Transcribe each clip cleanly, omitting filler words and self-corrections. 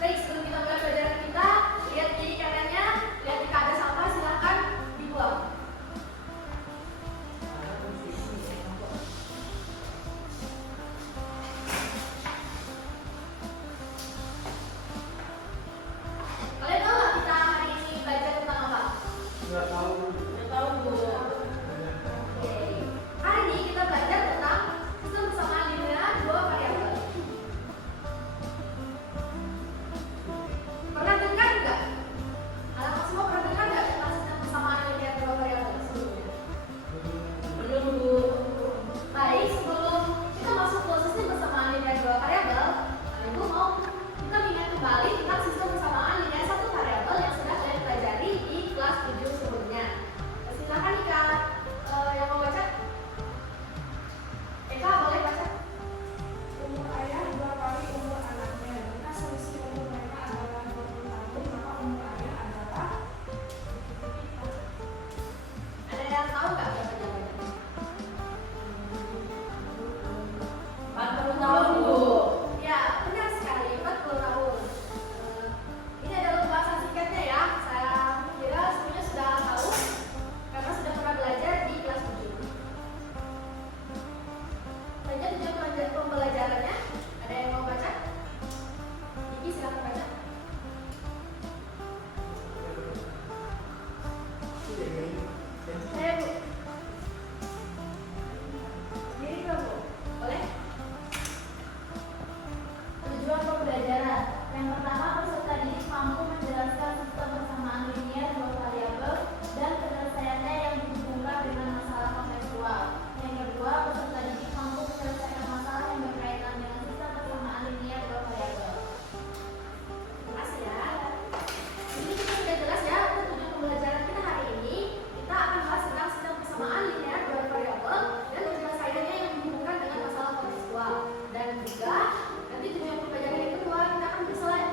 Baik, sebelum kita mulai pelajaran kita, lihat kiri kanannya, lihat jika ada sampah silahkan dibuang. Kalian tahu nggak kita hari ini belajar tentang apa? Nggak tahu. Nggak tahu, Bu. Oke. Hari ini kita belajar tentang sistem persamaan linear dua variabel. Pernah dengar nggak? Anak-anak semua pernah dengar nggak tentang sistem persamaan linear dua variabel sebelumnya? Belum, Bu. Baik, sebelum kita masuk ke sistem persamaan linear dua variabel, Ibu mau kita ingat kembali tentang sistem persamaan linear satu variabel yang sudah kalian pelajari di kelas 7 sebelumnya. Silakan Ika, yang mau baca. Eka boleh baca. Umur ayah 2 kali umur anaknya. Jika selisih umur mereka adalah 20 tahun, maka umur ayah adalah Ada yang tahu nggak berapa jawabannya? 40 tahun, Bu. Ya, benar sekali, 40 tahun. Ini adalah pembahasan singkatnya ya. Saya kira semuanya sudah tahu karena sudah pernah belajar di kelas 7. Saja tujuan pembelajarannya. Ada yang mau baca? Iki silakan baca. Saya, Bu. Diri dulu, Bu. Boleh? Tujuan pembelajaran. Yang pertama, peserta didik mampu menjelaskan sistem persamaan linear dua variabel dan penyelesaiannya yang dihubungkan dengan masalah kontekstual. Yang kedua, peserta didik mampu menyelesaikan masalah yang berkaitan dengan sistem persamaan linear dua variabel. Terima kasih ya. Ini kita sudah jelas ya untuk tujuan pembelajaran kita hari ini. Kita akan bahas tentang sistem persamaan linear dua variabel dan penyelesaiannya yang dihubungkan dengan masalah kontekstual. Dan juga nanti tujuan pembelajaran yang kedua kita akan menyelesaikan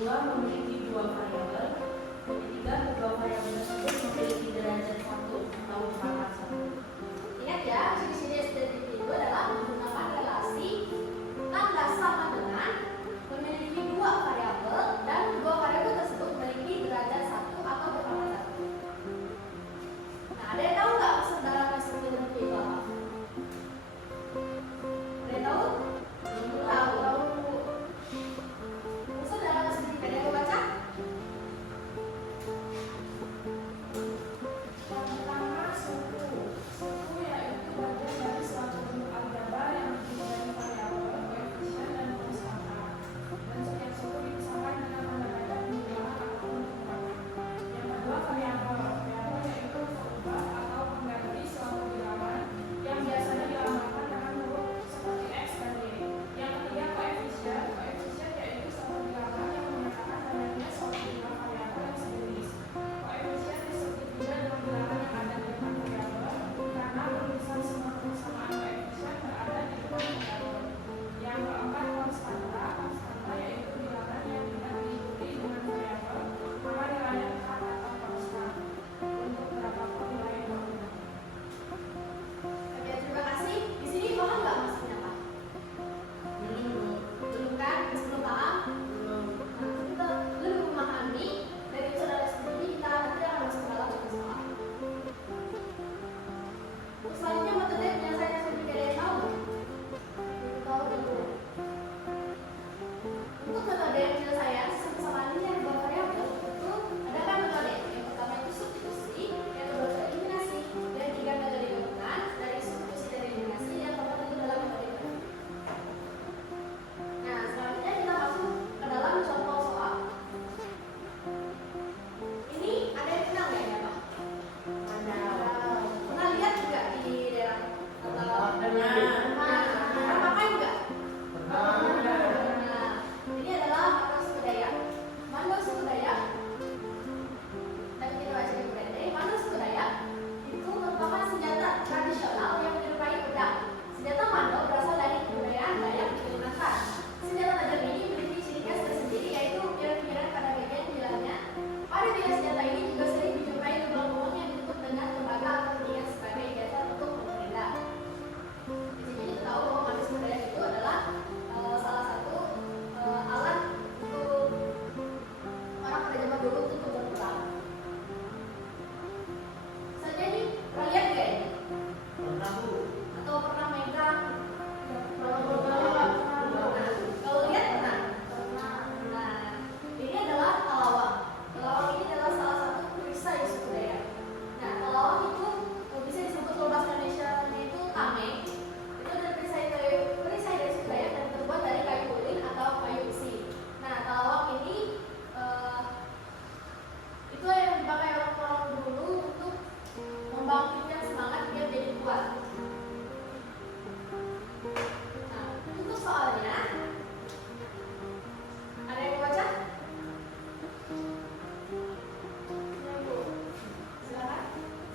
kedua memiliki dua variabel. Yang ketiga, kedua variabel tersebut memiliki derajat 1 atau pangkat 1. Ingat ya, ciri-ciri SDTT itu adalah menggunakan relasi tanda sama dengan memiliki dua variabel dan dua variabel tersebut memiliki derajat 1 atau berpangkat 1. Nah, ada yang tahu nggak maksud dalam SDTT itu apa? Ada yang tahu? Belum tahu. Maksud dalam SDTT ada yang mau baca? Yang pertama, suku. Suku yaitu bagian dari suatu bentuk aljabar yang terdiri dari variabel, koefisien, dan konstanta. Dan setiap suku dipisahkan dengan tanda-tanda pengulangan ataupun pengurangan. Yang kedua, variabel. Variabel yaitu pengubah atau pengganti suatu bilangan yang biasanya dilambangkan dengan huruf seperti X dan Y. Yang ketiga, koefisien. Koefisien yaitu suatu bilangan yang menyatakan adanya suatu jumlah variabel yang sejenis. Koefisien disebut juga dengan bilangan yang ada di depan variabel karena penulisan semua persamaan koefisien berada di depan variabel. Yang keempat, konstanta. Konstanta yaitu bilangan yang tidak diikuti dengan variabel maka nilainya tetap atau konstan untuk berapapun nilai yang berubah. Oke, terima kasih. Di sini paham nggak maksudnya apa? Belum kan? Belum paham? Nah, kita lebih memahami dari saudara sendiri, kita nanti akan masuk ke dalam soal. Selanjutnya metode penyelesaian seperti ada yang tahu? Tahu dulu. Untuk metode penyelesaian persamaan linear dua variabel itu ada kan metode. Yang pertama itu substitusi, yang kedua itu eliminasi, dan tiga metode gabungan dari substitusi dan eliminasi yang keempat itu adalah metode gabungan. Nah, selanjutnya kita masuk ke dalam contoh soal. Ini ada yang kenal nggak ya Pak? Ada. Pernah lihat juga di daerah atau pernah pakai nggak? Nah, ini adalah mandor suku Dayak. Mandor suku Dayak, dan kita baca di buku ini, mandor suku Dayak itu merupakan senjata tradisional yang menyerupai pedang. Senjata mandor berasal dari kebudayaan Dayak di Kalimantan. Senjata tajam ini memiliki ciri khas tersendiri yaitu ukiran-ukiran pada bagian bilangnya. Pada bilah senjata ini juga sering dijumpai lubang-lubang yang ditutup dengan tembaga atau keningan sebagai dasar untuk menghindar. Di sini kita tahu bahwa mandor suku Dayak itu adalah salah satu alat untuk orang pada zaman dulu untuk berperang. Saja ini pernah lihat nggak ini? Atau pernah megang? Kalau lihat pernah? Nah, ini adalah talawang. Talawang ini adalah salah satu perisai suku Dayak. Nah, talawang itu bisa disebut kalau bahasa Indonesia itu tameng. Itu adalah perisai dari suku Dayak dan terbuat dari kayu ulin atau kayu besi. Nah, talawang ini itu yang dipakai orang-orang dulu untuk membangkitkan semangat biar jadi kuat. Nah, untuk soalnya ada yang mau baca? Ya, Bu. Silakan.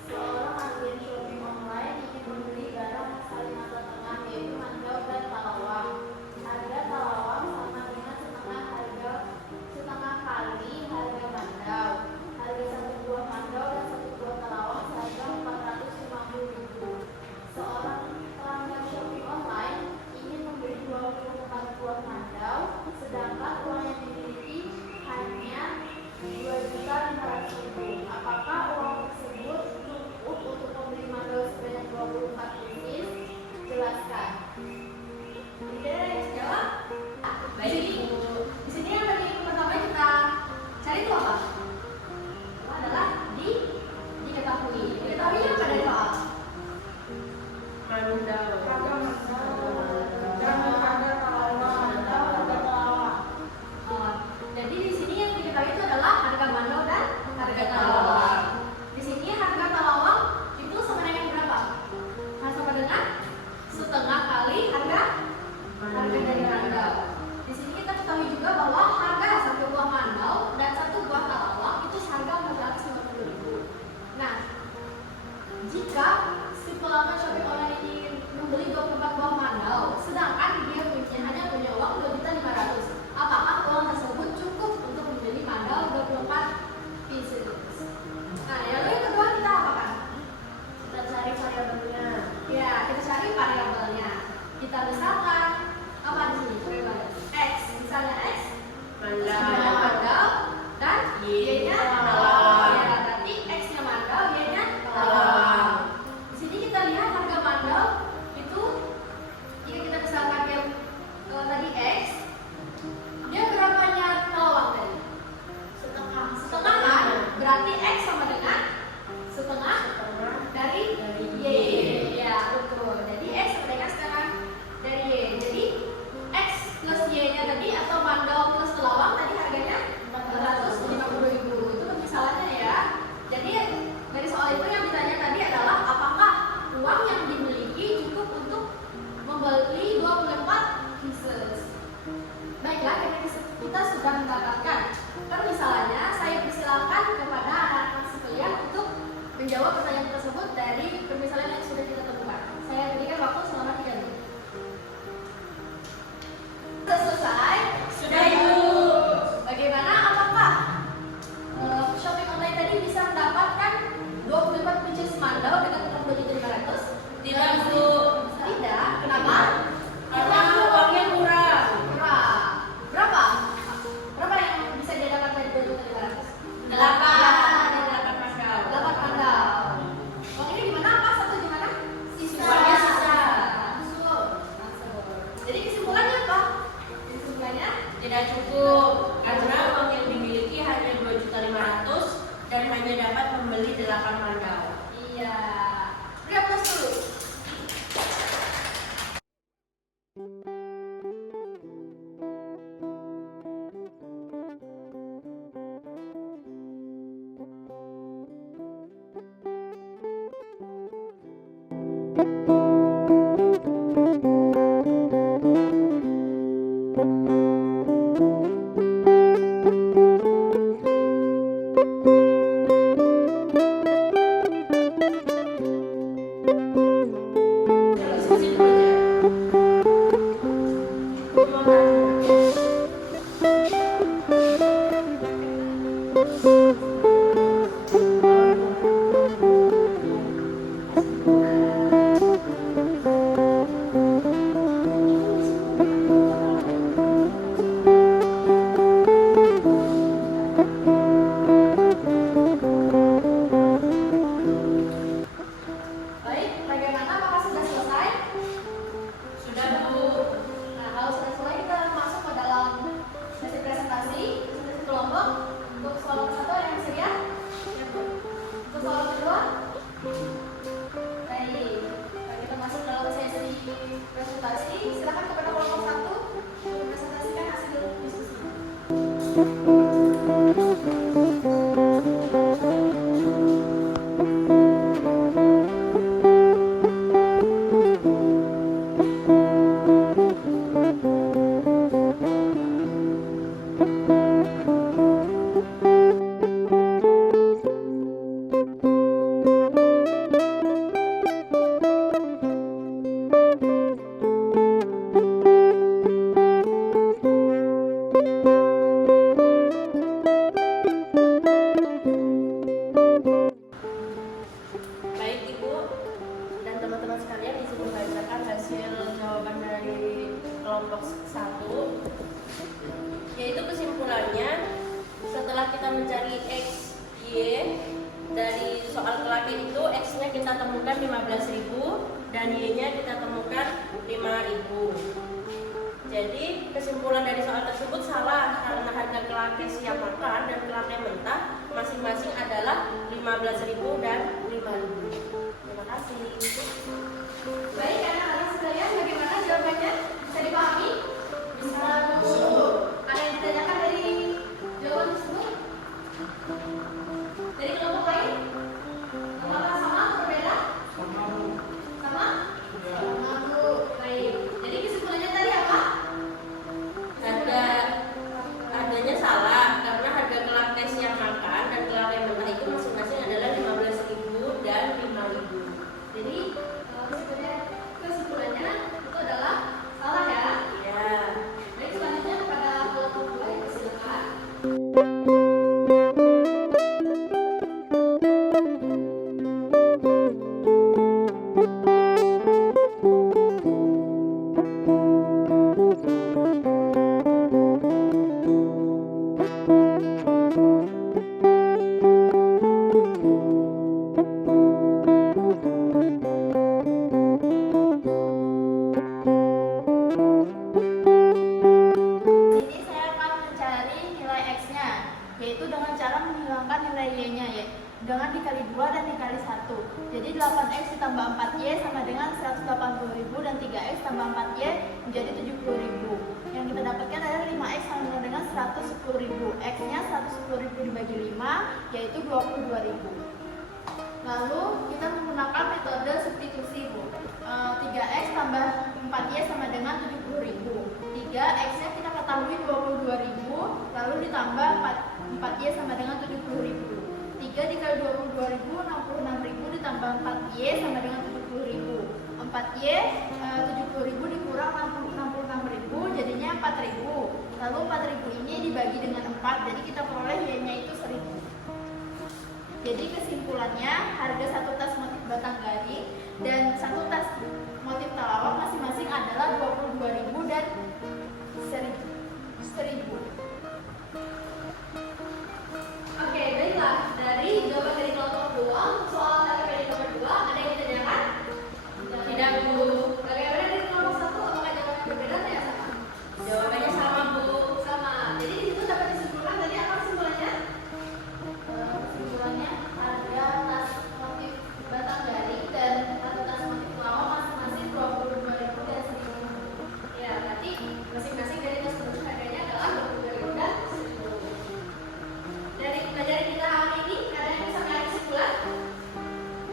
Seorang agen shopping online ingin membeli barang Kalimantan Tengah yaitu mandau dan talawang. Harga talawang sama dengan setengah kali harga mandau. Harga satu buah mandau dan satu buah talawang seharga 450.000. Seorang pelanggan shopping online ingin membeli 24 buah mandau, sedangkan uang yang dimiliki hanya 2.500.000. Apakah uang tersebut cukup untuk membeli mandau sebanyak 24 pieces? Jelaskan. Jadi ada yang jawab? Baik. Di sini yang tadi pertama kita cari itu apa? Itu adalah diketahui. Diketahui apa dari soal? Mandau. Harga mandau dan harga talawang. Jadi di sini yang diketahui itu adalah harga mandau dan harga talawang. Di sini harga talawang itu sama dengan berapa? Nah, sama dengan setengah kali harga dari mandau. Di sini kita ketahui juga bahwa harga satu buah mandau dan satu buah talawang itu seharga 450.000. Nah, jika si pelanggan shopping online ini membeli 24 buah mandau, sedangkan dia hanya punya uang 2.500.000, apakah uang tersebut cukup Misalnya saya persilakan kepada anak-anak sekalian untuk menjawab pertanyaan tersebut dari permisalan yang sudah kita tentukan. Saya berikan waktu selama 3 menit. Sudah selesai? Sudah, Ibu. Bagaimana? Apakah shopping online tadi bisa mendapatkan 24 kunci semandau dengan uang 2.500.000? Tidak, Bu. Tidak. Kenapa? Karena uangnya murah. Murah. Berapa? Berapa yang bisa dia dapat dari 2.500.000? 8 mandau. 8 mandau. Uang ini gimana? Apa? Satu gimana? Sisa. Uangnya sisa. Langsung. Jadi kesimpulannya apa? Kesimpulannya Tidak cukup karena uang yang dimiliki hanya 2.500.000 dan hanya dapat membeli 8 mandau. iya. Beri aplaus dulu. Diskusi dulu ya. Terima kasih. Baik, bagaimana? Apakah sudah selesai? Sudah, Bu. Nah, kalau sudah selesai kita masuk ke dalam sesi presentasi, sesi kelompok. Untuk soal ke-1 ada yang sedia? Untuk soal kedua? Baik, nah, kita masuk dalam sesi presentasi. Silakan kepada kelompok 1 untuk mempresentasikan hasil diskusi. Baik, Ibu dan teman-teman sekalian, di sini membacakan hasil jawaban dari kelompok 1, yaitu kesimpulannya setelah kita mencari X, Y dari soal kelaki itu, X-nya kita temukan 15.000 dan Y-nya kita temukan 5.000. Jadi kesimpulan dari soal tersebut salah karena harga kelaki siap makan dan kelaki mentah masing-masing adalah 15.000 dan 5.000. Terima kasih. Baik, anak-anak sekalian, bagaimana jawabannya? Bisa dipahami? Bisa. Ada yang ditanyakan dari jawaban tersebut? Dari kelompok lain? Apakah sama atau berbeda? Sama? Sama, Bu. Baik. Jadi kesimpulannya tadi apa? Adanya salah karena harga kelaki siap makan dan kelaki mentah itu masing-masing adalah 15.000 dan 5.000. Jadi kesimpulannya itu adalah salah ya? Ya. Baik, selanjutnya kepada kelompok 2, silakan. Sini saya akan mencari nilai X-nya, yaitu dengan cara menghilangkan nilai Y-nya ya, dengan dikali 2 dan dikali 1. Jadi 8X ditambah 4Y sama dengan 180.000 dan 3X tambah 4Y menjadi 70.000. Yang kita dapatkan adalah 5X sama dengan 110.000. X-nya 110.000 dibagi 5 yaitu 22.000. Lalu kita menggunakan metode substitusi, Bu. 3X tambah 4Y sama dengan 70.000. 3X-nya kita ketahui 22.000, lalu ditambah 4 4Y sama dengan 70.000. 3 dikali 22.000, 66.000 ditambah 4Y sama dengan 70.000. 4Y 70.000 dikurang 66.000 jadinya 4.000. Lalu 4.000 ini dibagi dengan 4, jadi kita peroleh Y-nya itu 1.000. Jadi kesimpulannya, harga satu tas motif batang garing dan satu tas motif talawak masing-masing adalah 22.000 dan 1.000. Oke, baiklah. Dari jawaban dari kelompok 2, soal KPPD nomor 2, ada yang ditanyakan? Tidak, Bu. Bagaimana dari kelompok 1? Apakah jawabannya berbeda atau ya sama? Jawabannya sama, Bu. Sama. Jadi di situ dapat disimpulkan tadi apa kesimpulannya? Kesimpulannya, harga tas motif batang garing dan satu tas motif talawak masing-masing 22.000 dan 1.000. Ya, berarti masing-masing dari tas tersebut harganya adalah 22.000 dan 1.000. Dari pelajaran kita hari ini, ada yang bisa mengambil kesimpulan?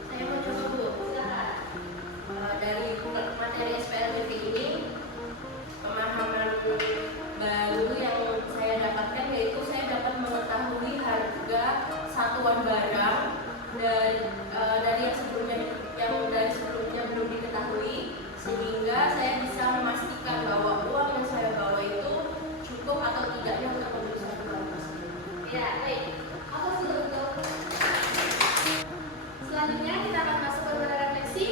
Saya mau coba, Bu. Silakan. Dari materi SPLBP ini, pemahaman baru yang saya dapatkan yaitu saya dapat mengetahui harga satuan barang dari yang dari sebelumnya belum diketahui, sehingga saya bisa memastikan bahwa uang yang saya bawa itu cukup atau tidaknya untuk membeli satu barang tersebut. Ya, baik. Aku sudah betul. Selanjutnya kita akan masuk kepada refleksi.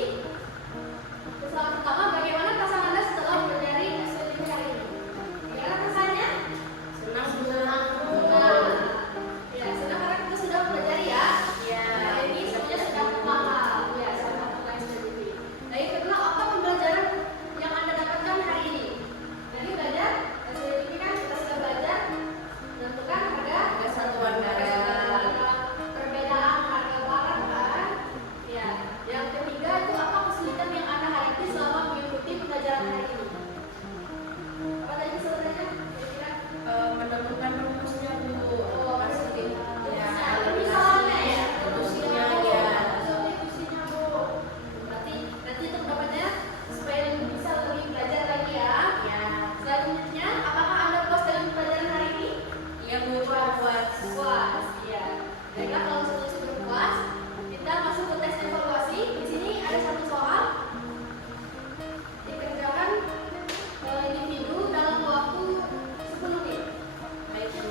Persoalan pertama, bagaimana perasaan Anda setelah mempelajari SPLBP hari ini? Bagaimana perasaannya? Senang, senang. Ya, senang karena kita sudah mempelajari ya. Ya. Nah, ini semuanya sudah paham. Ya, sudah paham SPLBP. Nah, yang kedua, apa pembelajaran yang Anda dapatkan hari ini? Jadi belajar SPLBP kan kita sudah belajar menentukan harga satuan barang, perbedaan harga barang kan. Ya, yang ketiga itu apa kesulitan yang Anda hadapi selama mengikuti pembelajaran hari ini? Apa tadi kesulitannya? Kira-kira menemukan rumusnya dulu. Oh, pasti. Ya, misalnya ya, rumusnya ya. Rumusnya Bu. Berarti nanti teman-temannya supaya lebih bisa lebih belajar lagi ya. Ya. Selanjutnya, apakah Anda puas dengan pembelajaran hari ini? Iya, Bu. Puas. Puas. Iya. Baiklah, kalau sudah puas, kita masuk ke tes evaluasi. Di sini ada satu soal dikerjakan individu dalam waktu 10 menit. Baik, Bu.